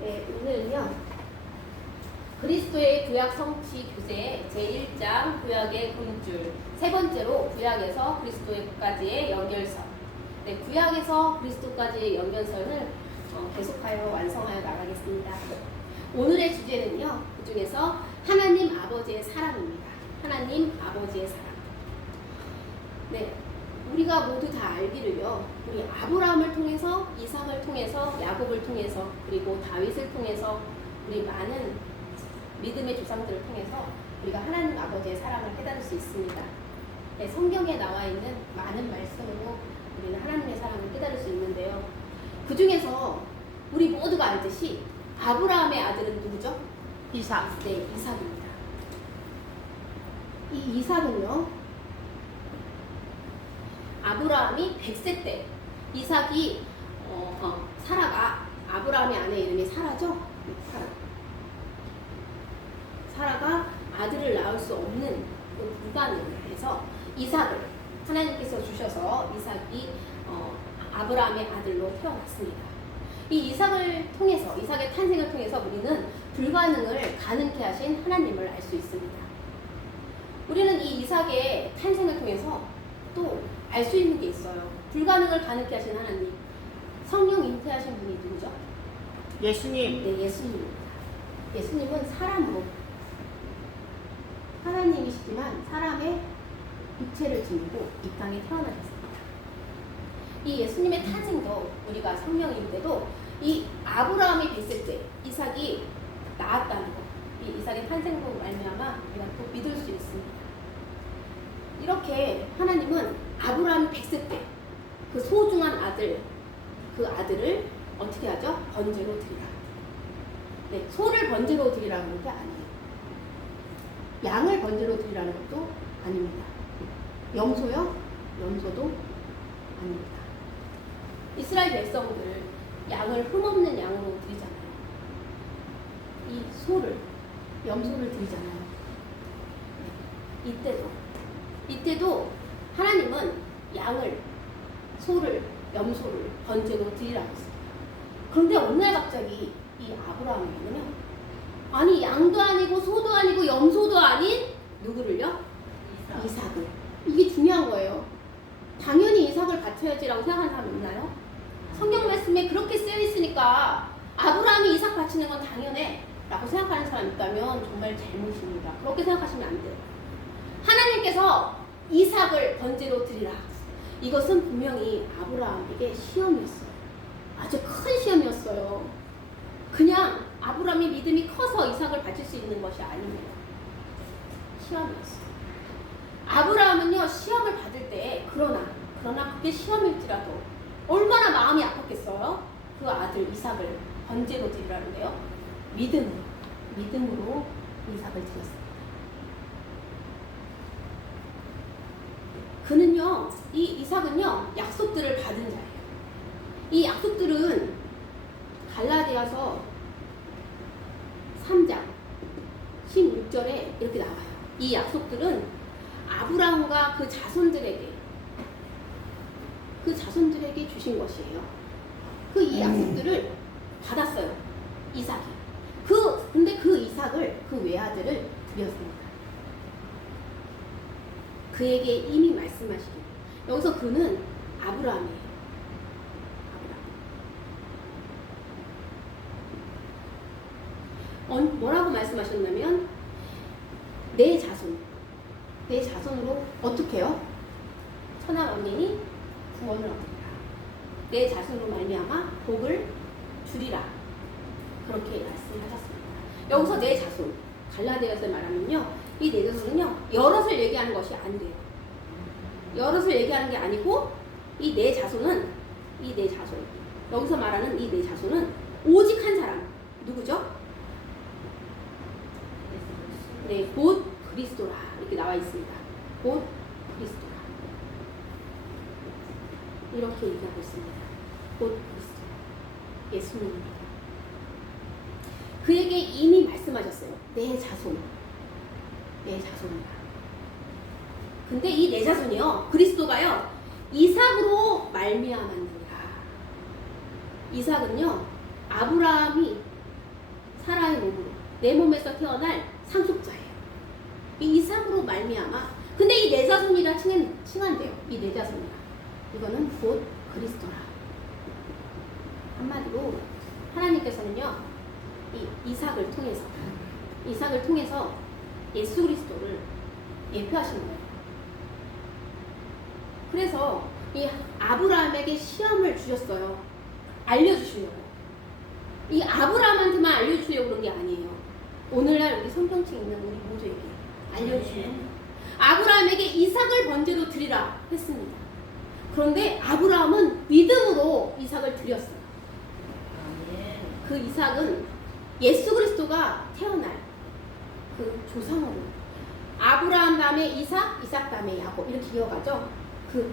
네, 오늘은요 그리스도의 구약 성취 교재 제1장 구약의 금줄, 세 번째로 구약에서 그리스도까지의 연결선. 네, 구약에서 그리스도까지의 연결선을 계속하여 완성하여 나가겠습니다. 오늘의 주제는요, 그 중에서 하나님 아버지의 사랑입니다. 하나님 아버지의 사랑. 네, 우리가 모두 다 알기를요, 우리 아브라함을 통해서, 이삭을 통해서, 야곱을 통해서, 그리고 다윗을 통해서, 우리 많은 믿음의 조상들을 통해서 우리가 하나님 아버지의 사랑을 깨달을 수 있습니다. 네, 성경에 나와 있는 많은 말씀으로 우리는 하나님의 사랑을 깨달을 수 있는데요. 그 중에서 우리 모두가 알듯이 아브라함의 아들은 누구죠? 이삭. 네, 이삭입니다. 이 이삭은요, 아브라함이 100세 때 이삭이 사라가, 아브라함의 아내 이름이 사라죠? 사라가 아들을 낳을 수 없는 그 불가능을 해서 이삭을 하나님께서 주셔서 이삭이 아브라함의 아들로 태어났습니다. 이 이삭을 통해서, 이삭의 탄생을 통해서 우리는 불가능을 가능케 하신 하나님을 알 수 있습니다. 우리는 이 이삭의 탄생을 통해서 또 알 수 있는 게 있어요. 불가능을 가능케 하신 하나님, 성령 잉태하신 분이 누구죠? 예수님. 네, 예수님입니다. 예수님은 사람으로, 하나님이시지만 사람의 육체를 지니고 이 땅에 태어나셨습니다. 이 예수님의 탄생도, 우리가 성령일 때도 이 아브라함이 100세 때 이삭이 낳았다는 것, 이 이삭의 탄생으로 말미암아 우리가 또 믿을 수 있습니다. 이렇게 하나님은 아브라함이 100세 때 그 소중한 아들, 그 아들을 어떻게 하죠? 번제로 드리라. 네, 소를 번제로 드리라는 게 아니에요. 양을 번제로 드리라는 것도 아닙니다. 염소요? 염소도 아닙니다. 이스라엘 백성들 양을 흠없는 양으로 드리잖아요. 이 소를, 염소를 드리잖아요. 이때도 하나님은 양을, 소를, 염소를 번제로 드리라고 했습니다. 그런데 어느 날 갑자기 이 아브라함에게는요, 아니 양도 아니고 소도 아니고 염소도 아닌 누구를요? 이삭을. 이게 중요한 거예요. 당연히 이삭을 바쳐야지라고 생각하는 사람 있나요? 성경 말씀에 그렇게 쓰여 있으니까 아브라함이 이삭 바치는 건 당연해 라고 생각하는 사람 있다면 정말 잘못입니다. 그렇게 생각하시면 안 돼요. 하나님께서 이삭을 번제로 드리라. 이것은 분명히 아브라함에게 시험이었어요. 아주 큰 시험이었어요. 그냥 아브라함의 믿음이 커서 이삭을 바칠 수 있는 것이 아닙니다. 시험이었어요. 아브라함은요, 시험을 받을 때, 그러나 그게 시험일지라도 얼마나 마음이 아팠겠어요? 그 아들 이삭을 번제로 드리라는데요. 믿음으로 이삭을 드렸습니다. 그는요, 이 이삭은요, 약속들을 받은 자예요. 이 약속들은 갈라디아서 3장 16절에 이렇게 나와요. 이 약속들은 아브라함과 그 자손들에게 주신 것이에요. 이 약속들을 받았어요. 이삭이. 근데 그 이삭을, 그 외아들을 드렸습니다. 그에게 이미 말씀하시기를. 여기서 그는 아브라함이에요. 뭐라고 말씀하셨냐면 내 자손으로 어떻게 해요? 천하 만민이 구원을 얻으리라. 내 자손으로 말미암아 복을 주리라. 그렇게 말씀하셨습니다. 여기서 내 자손, 갈라디아서 말하면요, 이 내 자손은요, 여럿을 얘기하는 것이 안 돼요. 여럿을 얘기하는 게 아니고 이 내 자손, 여기서 말하는 이 내 자손은 오직 한 사람. 누구죠? 네, 곧 그리스도라. 이렇게 나와 있습니다. 곧 그리스도라. 이렇게 얘기하고 있습니다. 곧 그리스도. 예수님입니다. 그에게 이미 말씀하셨어요. 내 자손이다. 근데 이 내 자손이요, 그리스도가요, 이삭으로 말미암았느니라. 이삭은요, 아브라함이 사라의 몸으로 내 몸에서 태어날 상속자예요. 이 이삭으로 말미암아. 근데 이 내 자손이라 칭한대요. 이 내 자손이라. 이거는 곧 그리스도라. 한마디로 하나님께서는요, 이 이삭을 통해서 예수 그리스도를 예표하신 거예요. 그래서 이 아브라함에게 시험을 주셨어요. 알려주시려고. 이 아브라함한테만 알려주려고 그런 게 아니에요. 오늘날 우리 성경책에 있는 우리 모두에게 알려주시려고. 아브라함에게 이삭을 번제로 드리라 했습니다. 그런데 아브라함은 믿음으로 이삭을 드렸어요. 그 이삭은 예수 그리스도가 태어날 그 조상으로, 아브라함 다음에 이삭, 이삭 다음에 야곱, 이렇게 이어가죠. 그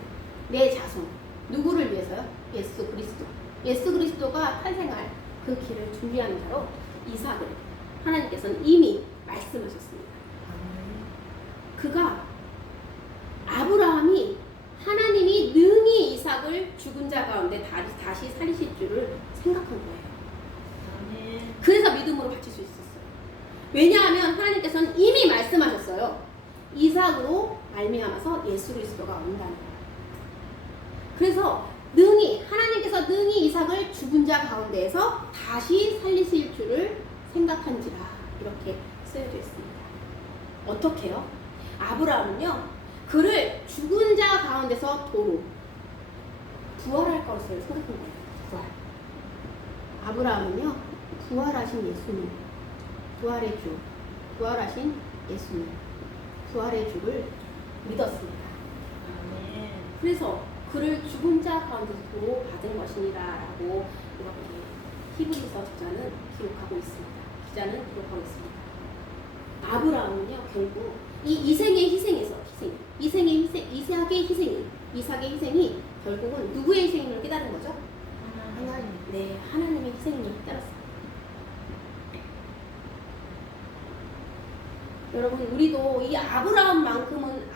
내 자손, 누구를 위해서요? 예수 그리스도. 예수 그리스도가 탄생할 그 길을 준비하는 자로 이삭을 하나님께서는 이미 말씀하셨습니다. 그가, 아브라함이 하나님이 능히 이삭을 죽은 자 가운데 다시 살리실 줄을 생각한 거예요. 그래서 믿음으로 바칠 수 있었어요. 왜냐하면 하나님께서는 이미 말씀하셨어요. 이삭으로 말미암아서 예수 그리스도가 온다는 거예요. 그래서 하나님께서 능히 이삭을 죽은 자 가운데에서 다시 살리실 줄을 생각한지라, 이렇게 쓰여져 있습니다. 어떻게요? 아브라함은요, 그를 죽은 자 가운데서 도로 부활할 것을 생각한 거예요. 부활. 아브라함은요, 부활하신 예수님, 부활의 주, 부활하신 예수님, 부활의 주를 믿었습니다. 그래서 그를 죽은 자 가운데서 도로 받은 것이니라 라고 이렇게 히브리서 저자는 기록하고 있습니다. 기자는 기록하고 있습니다. 아브라함은요, 결국 이 이삭의 희생이 결국은 누구의 희생임을 깨달은 거죠? 하나님. 네, 하나님의 희생임을 깨달았습니다. 여러분, 우리도 이 아브라함만큼은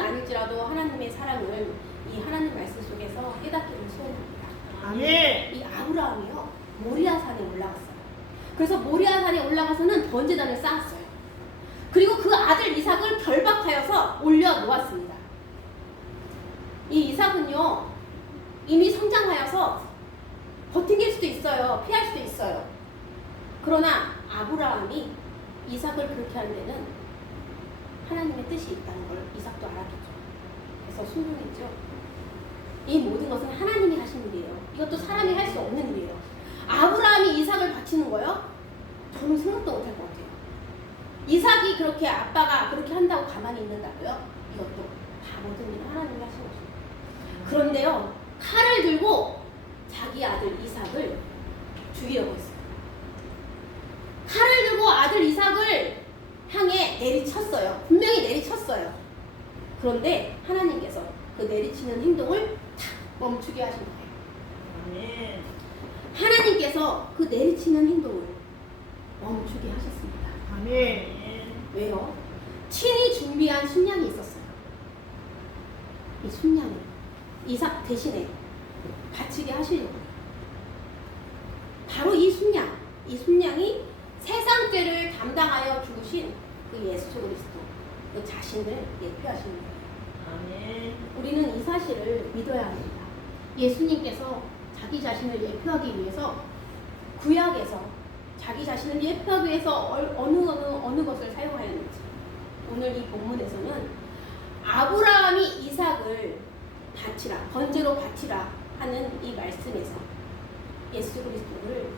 아닐지라도 하나님의 사랑을 이 하나님 말씀 속에서 깨닫기를 소원합니다. 아멘. 이 아브라함이요, 모리아산에 올라갔어요. 그래서 모리아산에 올라가서는 번제단을 쌓았어요. 그리고 그 아들 이삭을 결박하여서 올려놓았습니다. 이 이삭은요, 이미 성장하여서 버팅길 수도 있어요. 피할 수도 있어요. 그러나 아브라함이 이삭을 그렇게 하는 데는 하나님의 뜻이 있다는 걸 이삭도 알았겠죠. 그래서 순종했죠. 이 모든 것은 하나님이 하신 일이에요. 이것도 사람이 할 수 없는 일이에요. 아브라함이 이삭을 바치는 거요? 저는 생각도 못할 것 같아요. 이삭이 그렇게, 아빠가 그렇게 한다고 가만히 있는다고요? 이것도 다 모든 일을 하나님이 하신 것입니다. 그런데요, 칼을 들고 자기 아들 이삭을 죽이려고 했어요. 칼을 들고 아들 이삭을 향해 내리쳤어요. 분명히 내리쳤어요. 그런데 하나님께서 그 내리치는 행동을 탁 멈추게 하신 거예요. 하나님께서 그 내리치는 행동을 멈추게 하셨습니다. 아멘. 왜요? 친히 준비한 순양이 있었어요. 이 순양을 이삭 대신에 바치게 하시려고. 바로 이 순양이 세상 죄를 담당하여 죽으신 그 예수 그리스도, 그 자신을 예표하시는 거예요. 아멘. 우리는 이 사실을 믿어야 합니다. 예수님께서 자기 자신을 예표하기 위해서 구약에서 자기 자신을 예표하기 위해서 어느 것을 사용하였는지, 오늘 이 본문에서는 아브라함이 이삭을 바치라, 번제로 바치라 하는 이 말씀에서 예수 그리스도를,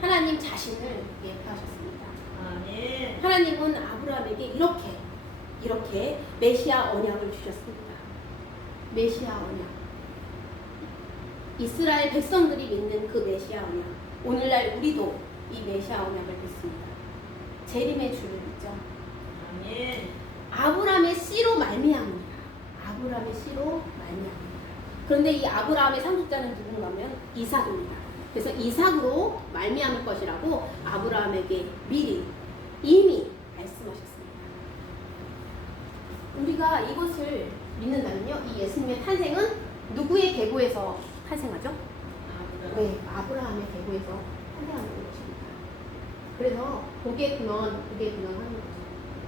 하나님 자신을 예표하셨습니다. 아멘. 하나님은 아브라함에게 이렇게 메시아 언약을 주셨습니다. 메시아 언약. 이스라엘 백성들이 믿는 그 메시아 언약. 오늘날 우리도 이 메시아 언약을 믿습니다. 재림의 주를 믿죠. 아멘. 아브라함의 씨로 말미암습니다. 아브라함의 씨로 말미암습니다. 그런데 이 아브라함의 상속자는 누군가 하면 이삭입니다. 그래서 이삭으로 말미암을 것이라고 아브라함에게 이미 말씀하셨습니다. 우리가 이것을 믿는다면요, 이 예수님의 탄생은 누구의 계보에서 탄생하죠? 네, 아브라함. 아브라함의 계보에서 탄생하는 것입니다. 그래서 복의 근원하는 거죠.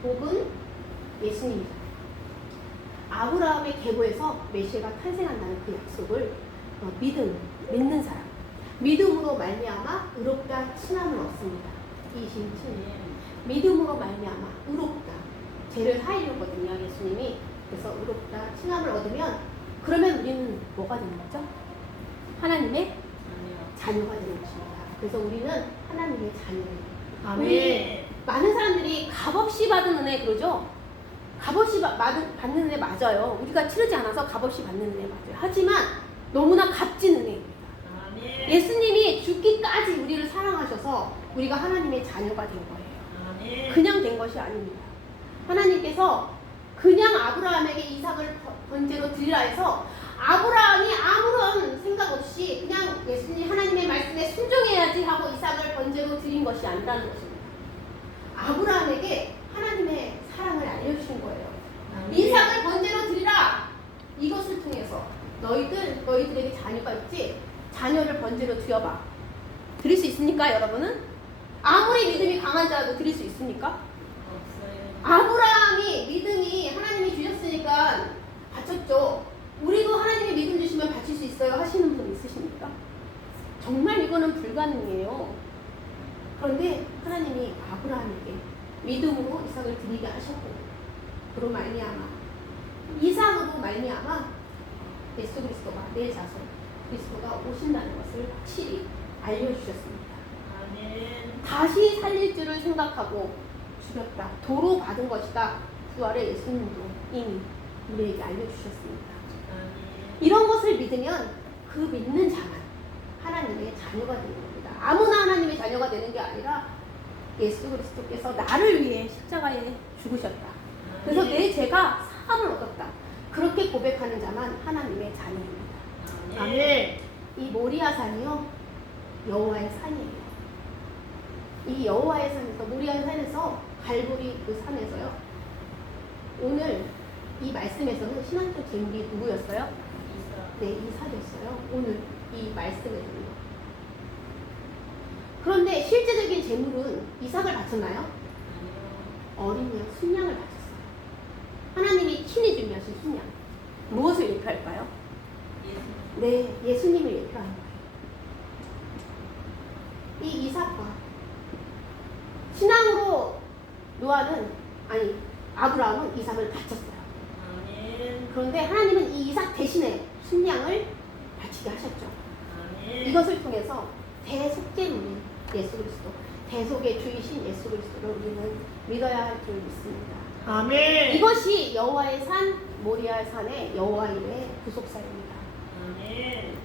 복은 예수님이잖아요. 아브라함의 계보에서 메시아가 탄생한다는 그 약속을 믿는 사람, 믿음으로 말미암아 의롭다 칭함을 얻습니다. 27. 믿음으로 말미암아 의롭다, 죄를 사하려거든요 예수님이. 그래서 의롭다 칭함을 얻으면, 그러면 우리는 뭐가 되는 거죠? 하나님의 자녀가 되는 것입니다. 그래서 우리는 하나님의 자녀예요. 우리 많은 사람들이 값없이 받은 은혜 그러죠? 값없이 받는 은혜 맞아요. 우리가 치르지 않아서 값없이 받는 은혜 맞아요. 하지만 너무나 값진 은혜입니다. 예수님이 죽기까지 우리를 사랑하셔서 우리가 하나님의 자녀가 된 거예요. 그냥 된 것이 아닙니다. 하나님께서 그냥 아브라함에게 이삭을 번제로 드리라 해서 아브라함이 아무런 생각 없이 그냥 예수님 하나님의 말씀에 순종해야지 하고 이삭을 번제로 드린 것이 아니라는 것입니다. 아브라함에게 하나님의 사랑을 알려주신 거예요. 이삭을 번제로 드리라. 이것을 통해서 너희들에게 자녀가 있지? 자녀를 번제로 드려봐. 드릴 수 있습니까, 여러분은? 아무리 믿음이 강한 자도 드릴 수 있습니까? 아브라함이 믿음이 하나님이 주셨으니까 바쳤죠. 우리도 하나님이 믿음 주시면 바칠 수 있어요 하시는 분 있으십니까? 정말 이거는 불가능해요. 그런데 하나님이 아브라함에게 믿음으로 이삭을 드리게 하셨고, 그로 말미암아 이삭으로 말미암아 예수 그리스도가, 내 자손 그리스도가 오신다는 것을 확실히 알려주셨습니다. 다시 살릴 줄을 생각하고 죽였다, 도로 받은 것이다. 부활의 예수님도 이미 우리에게 알려주셨습니다. 이런 것을 믿으면 그 믿는 자만 하나님의 자녀가 되는 겁니다. 아무나 하나님의 자녀가 되는 게 아니라 예수 그리스도께서 나를 위해 십자가에 죽으셨다. 그래서 내 죄가 사함을 얻었다. 그렇게 고백하는 자만 하나님의 자녀입니다. 아멘. 이 모리아 산이요, 여호와의 산이에요. 이 여호와의 산에서, 모리아 산에서, 갈보리 그 산에서요, 오늘 이 말씀에서는 신앙적 제목이 누구였어요? 네, 이삭이었어요. 오늘 이 말씀에서는요. 그런데 실제적인 제물은 이삭을 바쳤나요? 어린 양, 순양을 바쳤어요. 하나님이 친히 준비하신 순양. 무엇을 예표할까요? 네, 예수님을 예표하는 거예요. 이 이삭과 신앙으로 아브라함은 이삭을 바쳤어요. 그런데 하나님은 이 이삭 대신에 순양을 바치게 하셨죠. 이것을 통해서 대속제물인 예수 그리스도, 대속의 주이신 예수 그리스도를 우리는 믿어야 할 줄 믿습니다. 아멘. 이것이 여호와의 산, 모리아 산의 여호와 일의 구속사입니다.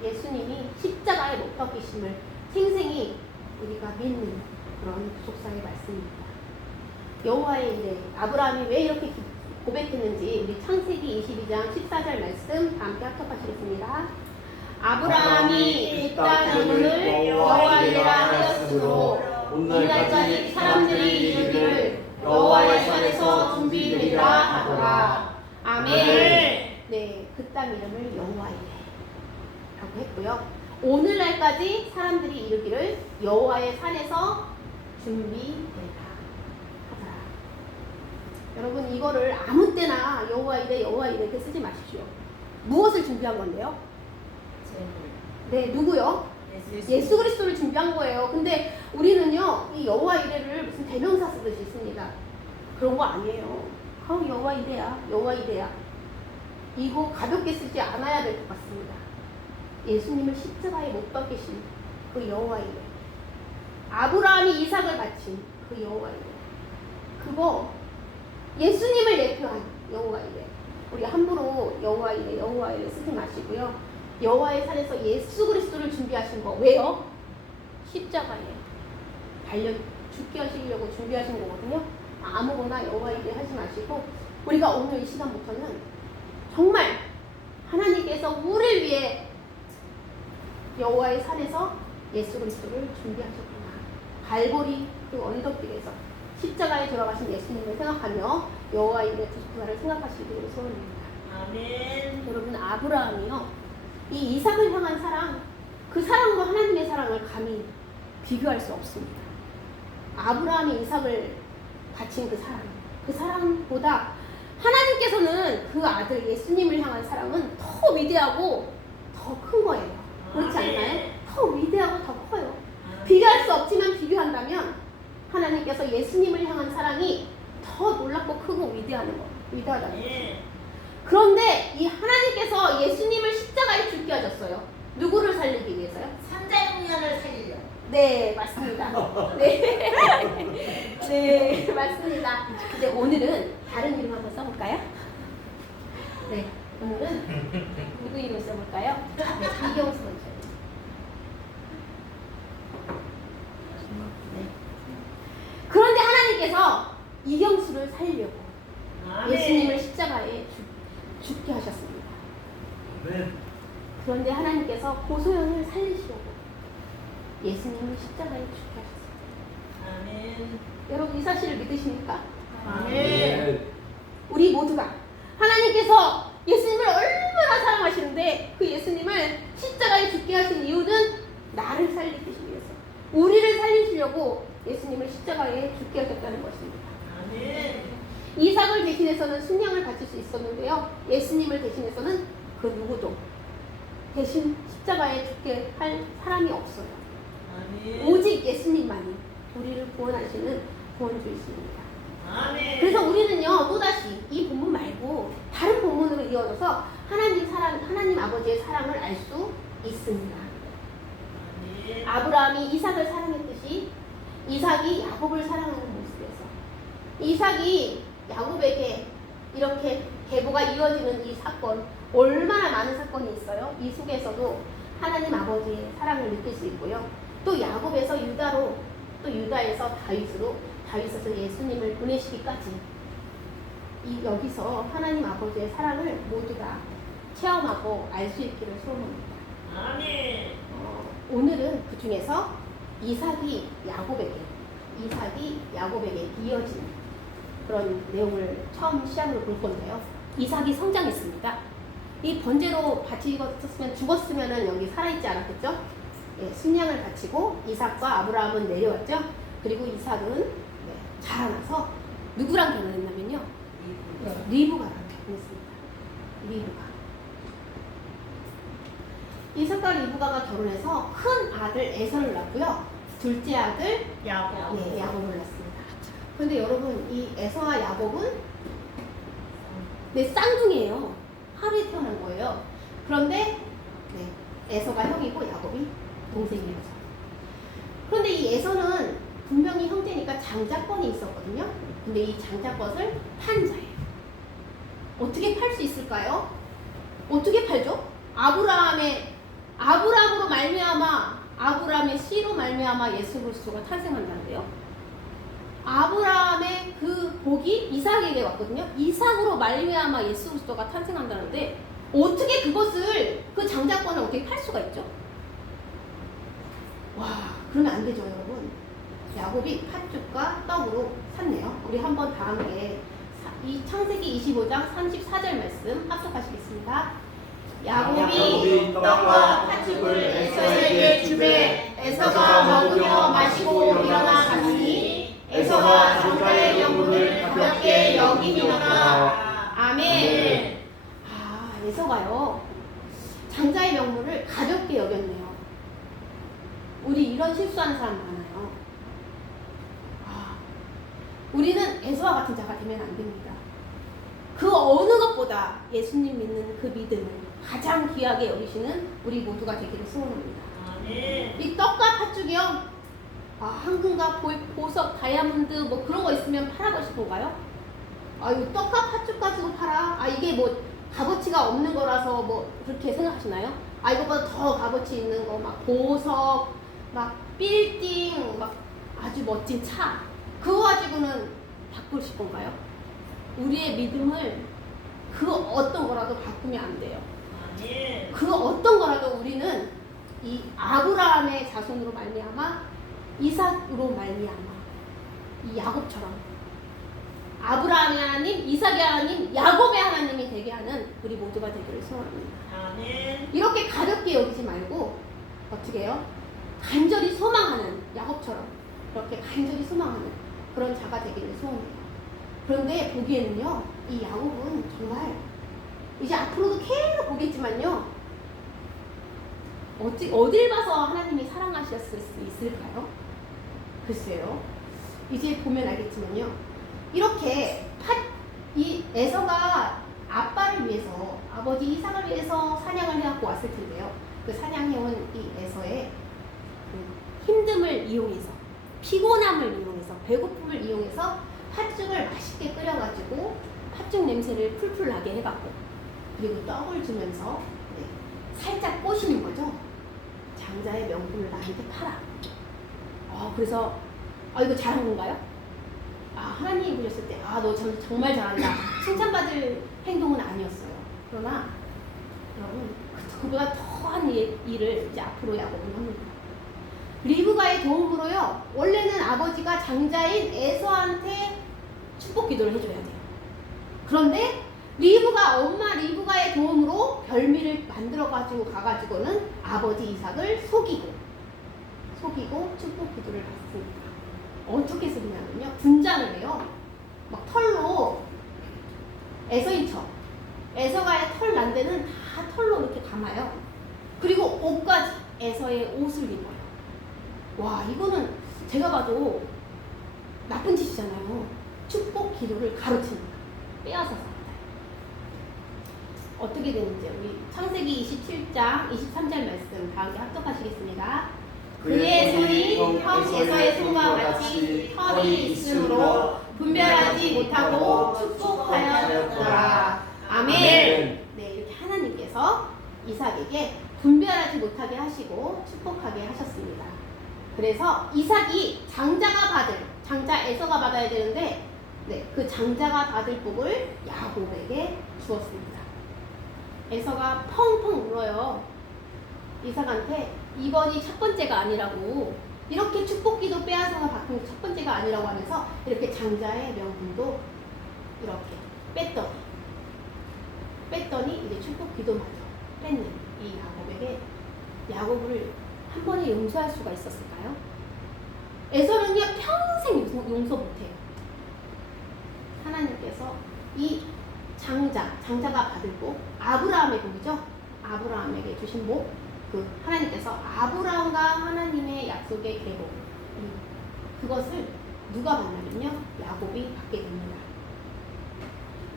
예수님이 십자가에 못 박히심을 생생히 우리가 믿는 그런 구속사의 말씀입니다. 여호와의 일에 아브라함이 왜 이렇게 고백했는지 우리 창세기 22장 14절 말씀 다 함께 합독하시겠습니다. 아브라함이 이 땅 이름을 여호와 일이라 하였으므로 오늘까지 사람들이 이르기를 여호와의 산에서 준비되리라 하더라. 아멘. 네, 그 땅 이름을 여호와 일이라고 했고요. 오늘날까지 사람들이 이르기를 여호와의 산에서 준비되리라 하더라. 여러분, 이거를 아무 때나 여호와 이래 이렇게 쓰지 마십시오. 무엇을 준비한 건데요? 네, 누구요? 예수 그리스도를 준비한 거예요. 근데 우리는요, 이 여호와 이래를 무슨 대명사 쓰듯이 씁니다. 그런 거 아니에요. 여호와 이래야. 이거 가볍게 쓰지 않아야 될 것 같습니다. 예수님을 십자가에 못 박히신 그 여호와 이래, 아브라함이 이삭을 바친 그 여호와 이래, 그거 예수님을 대표한 여호와 이래. 우리 함부로 여호와 이래 쓰지 마시고요. 여호와의 산에서 예수 그리스도를 준비하신 거. 왜요? 십자가에 달려 죽게 하시려고 준비하신 거거든요. 아무거나 여호와 이래 하지 마시고, 우리가 오늘 이 시간부터는 정말 하나님께서 우리를 위해 여호와의 산에서 예수 그리스도를 준비하셨구나. 갈보리 그 언덕길에서 십자가에 돌아가신 예수님을 생각하며 여호와 이래 구속사를 생각하시기를 소원합니다. 아멘. 여러분, 아브라함이요, 이 이삭을 향한 사랑, 그 사랑과 하나님의 사랑을 감히 비교할 수 없습니다. 아브라함이 이삭을 바친 그 사랑보다 하나님께서는 그 아들 예수님을 향한 사랑은 더 위대하고 더 큰 거예요. 그렇지 않나요? 더 위대하고 더 커요. 비교할 수 없지만 비교한다면 하나님께서 예수님을 향한 사랑이 더 놀랍고 크고 위대하다는 거예요. 그런데 이 하나님께서 예수님을 십자가에 죽게 하셨어요. 누구를 살리기 위해서요? 삼자용년을 살려. 네, 맞습니다. 네, 네, 맞습니다. 이제 오늘은 다른 이름 한번 써볼까요? 네, 오늘은 누구 이름 써볼까요? 이경수 먼저. 네. 그런데 하나님께서 이경수를 살리려고 예수님을 십자가에 죽게 하셨습니다. 그런데 하나님께서 고소영을 살리시려고 예수님을 십자가에 죽게 하셨습니다. 아멘. 여러분 이 사실을 믿으십니까? 아멘. 우리 모두가 하나님께서 예수님을 얼마나 사랑하시는데 그 예수님을 십자가에 죽게 하신 이유는 나를 살리기 위해서, 우리를 살리시려고 예수님을 십자가에 죽게 하셨다는 것입니다. 아멘. 이삭을 대신해서는 순양을 바칠 수 있었는데요, 예수님을 대신해서는 그 누구도 대신 십자가에 죽게 할 사람이 없어요. 아멘. 오직 예수님만이 우리를 구원하시는 구원주이십니다. 아멘. 그래서 우리는요, 또다시 이 본문 말고 다른 본문으로 이어져서 하나님 아버지의 사랑을 알 수 있습니다. 아멘. 아브라함이 이삭을 사랑했듯이 이삭이 야곱을 사랑하는 모습에서, 이삭이 야곱에게 이렇게 계보가 이어지는 이 사건, 얼마나 많은 사건이 있어요. 이 속에서도 하나님 아버지의 사랑을 느낄 수 있고요. 또 야곱에서 유다로, 또 유다에서 다윗으로, 다윗에서 예수님을 보내시기까지 여기서 하나님 아버지의 사랑을 모두가 체험하고 알 수 있기를 소원합니다. 아멘. 오늘은 그 중에서 이삭이 야곱에게 이어지는 그런 내용을 처음 시작으로 볼 건데요. 이삭이 성장했습니다. 이 번제로 바치었으면 죽었으면 여기 살아있지 않았겠죠? 예, 순양을 바치고 이삭과 아브라함은 내려왔죠. 그리고 이삭은 자라나서 누구랑 결혼했냐면요, 리브가랑 결혼했습니다. 리브가. 이삭과 리브가가 결혼해서 큰 아들 에서를 낳고요, 둘째 아들 야곱. 야곱을 낳습니다. 그런데 여러분, 이 에서와 야곱은 쌍둥이에요. 하루에 태어난 거예요. 그런데 에서가 형이고 야곱이 동생이에요. 그런데 이 에서는 분명히 형제니까 장자권이 있었거든요. 근데 이 장자권을 판 자예요. 어떻게 팔 수 있을까요? 어떻게 팔죠? 아브라함으로 말미암아, 아브라함의 씨로 말미암아 예수 그리스도가 탄생한다는데요. 아브라함의 그 복이 이삭에게 왔거든요. 이삭으로 말미암아 예수 그리스도가 탄생한다는데 어떻게 그 장자권을 어떻게 팔 수가 있죠? 와, 그러면 안 되죠, 여러분. 야곱이 팥죽과 떡으로 샀네요. 우리 한번 다 함께 이 창세기 25장 34절 말씀 합독하시겠습니다. 야곱이 떡과 팥죽을 에서에게 주매 에서가 먹으며 마시고 일어나 가시니 에서가 장자의 명분을 가볍게 여기니라. 아멘. 에서가요, 장자의 명분을 가볍게 여겼네요. 우리 이런 실수하는 사람 많아요. 우리는 에서와 같은 자가 되면 안 됩니다. 그 어느 것보다 예수님 믿는 그 믿음을 가장 귀하게 여기시는 우리 모두가 되기를 소원합니다. 아멘. 이 떡과 팥죽이요, 황금과 보석, 다이아몬드 뭐 그런 거 있으면 팔아보고 싶은가요? 이 떡과 팥죽 가지고 팔아? 이게 뭐 값어치가 없는 거라서 뭐 그렇게 생각하시나요? 이거보다 더 값어치 있는 거, 막 보석, 막 빌딩, 막 아주 멋진 차, 그거 가지고는 바꾸실 건가요? 우리의 믿음을 그 어떤 거라도 바꾸면 안 돼요. 아멘. 그 어떤 거라도 우리는 이 아브라함의 자손으로 말미암아, 이삭으로 말미암아, 이 야곱처럼 아브라함의 하나님, 이삭의 하나님, 야곱의 하나님이 되게 하는 우리 모두가 되기를 소원합니다. 아멘. 이렇게 가볍게 여기지 말고 어떻게 해요? 간절히 소망하는 야곱처럼 그렇게 간절히 소망하는 그런 자가 되기를 소원해요. 그런데 보기에는요, 이 야곱은 정말 이제 앞으로도 계속 보겠지만요, 어딜 봐서 하나님이 사랑하셨을 수 있을까요? 글쎄요. 이제 보면 알겠지만요, 이렇게 이 에서가 아빠를 위해서, 아버지 이삭을 위해서 사냥을 해갖고 왔을 텐데요, 그 사냥해온 이 에서의 그 힘듦을 이용해서, 피곤함을 이용해서, 배고픔을 이용해서 팥죽을 맛있게 끓여가지고 팥죽 냄새를 풀풀 나게 해갖고, 그리고 떡을 주면서 살짝 꼬시는 거죠. 장자의 명분을 나한테 팔아. 그래서 이거 잘한 건가요? 하나님이 보셨을 때 너 정말 잘한다, 칭찬받을 행동은 아니었어요. 그러나 여러분, 그보다 더한 일을 이제 앞으로 야곱은 합니다. 리브가의 도움으로요, 원래는 아버지가 장자인 에서한테 축복 기도를 해줘야 돼요. 그런데 엄마 리브가의 도움으로 별미를 만들어가지고 가가지고는 아버지 이삭을 속이고 축복 기도를 받습니다. 어떻게 쓰냐면요, 분장을 해요. 막 털로 에서인처럼, 에서가의 털 난 데는 다 털로 이렇게 감아요. 그리고 옷까지 에서의 옷을 입어요. 와, 이거는 제가 봐도 나쁜 짓이잖아요. 축복 기도를 가로챕니다. 빼앗아서. 어떻게 되는지 우리 창세기 27장 23절 말씀 다 함께 합독하시겠습니다. 그의 손이 형 에서의 손과 같이 털이 있으므로 분별하지 못하고 축복하였더라. 아멘. 네, 이렇게 하나님께서 이삭에게 분별하지 못하게 하시고 축복하게 하셨습니다. 그래서 이삭이 장자 에서가 받아야 되는데, 그 장자가 받을 복을 야곱에게 주었습니다. 에서가 펑펑 울어요. 이삭한테 이번이 첫 번째가 아니라고, 이렇게 축복기도 빼앗아서 받은 첫 번째가 아니라고 하면서 이렇게 장자의 명분도 이렇게 뺐더니 이제 축복기도마저 뺏는 이 야곱에게, 야곱을 한 번에 용서할 수가 있었을까요? 에서는요, 평생 용서 못해요. 하나님께서 이 장자가 받을 복, 아브라함의 복이죠. 아브라함에게 주신 복, 하나님께서 아브라함과 하나님의 약속의 계복, 그것을 누가 받냐면요, 야곱이 받게 됩니다.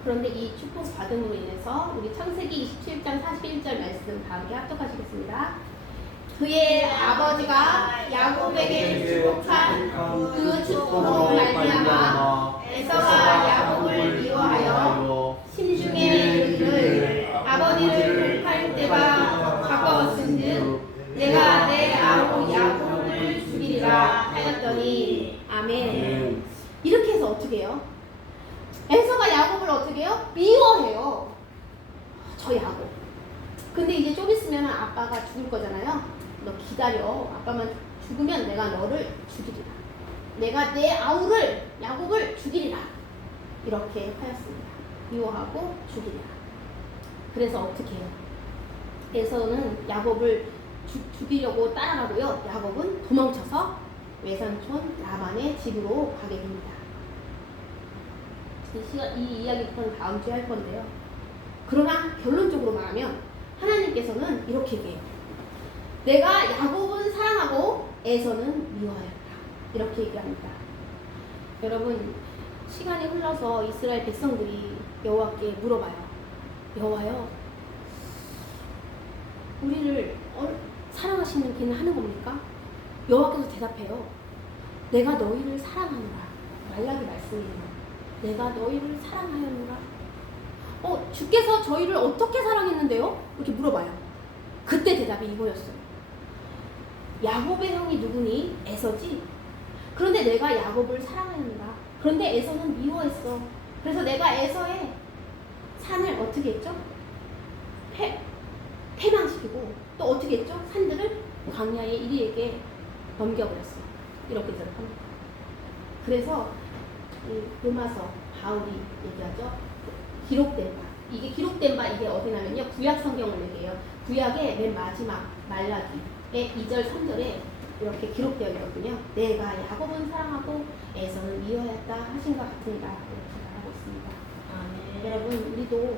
그런데 이 축복 받음으로 인해서 우리 창세기 27장 41절 말씀 다 함께 합독하시겠습니다. 그의 아버지가 야곱에게 축복한 그 축복으로 말미암아 에서가 야곱을 미워하여 심중에 이르기를 아버지를 욕할 때가 가까웠은즉 내가 내 아우 야곱을 죽이리라 하였더니 아멘. 이렇게 해서 어떻게 해요? 에서가 야곱을 어떻게 해요? 미워해요. 저 야곱. 근데 이제 좀 있으면 아빠가 죽을 거잖아요. 너 기다려. 아빠만 죽으면 내가 너를 죽이리라. 내가 내 아우를, 야곱을 죽이리라. 이렇게 하였습니다. 미워하고 죽이리라. 그래서 어떻게 해요? 에서는 야곱을 죽이려고 따라가고요. 야곱은 도망쳐서 외삼촌 라반의 집으로 가게 됩니다. 이 이야기는 다음 주에 할 건데요. 그러나 결론적으로 말하면 하나님께서는 이렇게 얘기해요. 내가 야곱은 사랑하고 에서는 미워하였다. 이렇게 얘기합니다. 여러분, 시간이 흘러서 이스라엘 백성들이 여호와께 물어봐요. 여호와요, 우리를 사랑하시는 걔는 하는 겁니까? 여호와께서 대답해요. 내가 너희를 사랑하노라. 말라기 말씀이에요. 내가 너희를 사랑하였노라. 주께서 저희를 어떻게 사랑했는데요? 이렇게 물어봐요. 그때 대답이 이거였어요. 야곱의 형이 누구니? 에서지? 그런데 내가 야곱을 사랑하였노라. 그런데 에서는 미워했어. 그래서 내가 에서의 산을 어떻게 했죠? 패망시키고 또 어떻게 했죠? 산들을 광야의 이리에게 넘겨버렸어요. 이렇게 대답합니다. 그래서 로마서 바울이 얘기하죠. 기록된 바. 이게 기록된 바, 이게 어디냐면요, 구약 성경을 얘기해요. 구약의 맨 마지막 말라기의 2절 3절에 이렇게 기록되어 있거든요. 내가 야곱은 사랑하고 에서는 미워했다 하신 것 같으니라 이렇게 말하고 있습니다. 아멘. 여러분 우리도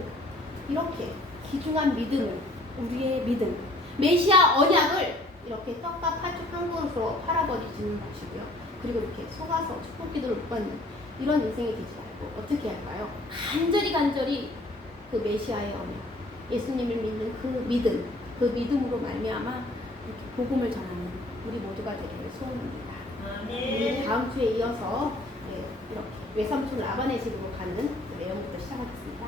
이렇게 귀중한 믿음을 우리의 믿음 메시아 언약을 이렇게 떡과 팥죽 한 그릇으로 팔아버리지는 마시고요. 그리고 이렇게 속아서 축복 기도를 못 받는 이런 인생이 되지 말고 어떻게 할까요? 간절히 그 메시아의 언약 예수님을 믿는 그 믿음 그 믿음으로 말미암아 이렇게 복음을 전하는 우리 모두가 되기를 소원합니다. 우리 아멘. 다음 주에 이어서 이렇게 외삼촌 라반의 집으로 가는 그 내용부터 시작하겠습니다.